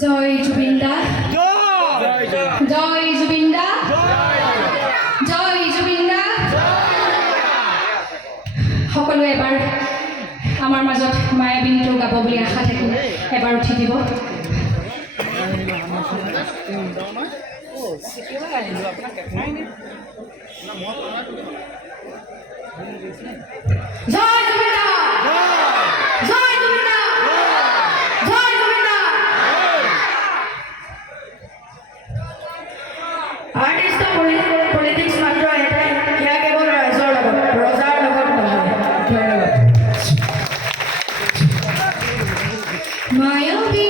জয় জুবিন দা জয় জুবিন দা জয় জুবিন দা সকলোৱে এবাৰ আমাৰ মাজত মায়াবিনীটো গাব বুলি আশা থাকিল এবাৰ উঠি দিব জয় জুবিন দা জয় জুবিন দা জয় জুবিন দা আৰ্টিষ্ট পলিটিক্স মাত্ৰ এটাই সেয়া কেৱল ৰাইজৰ লগত ৰজাৰ লগত নহয় ধন্যবাদ মায়াবী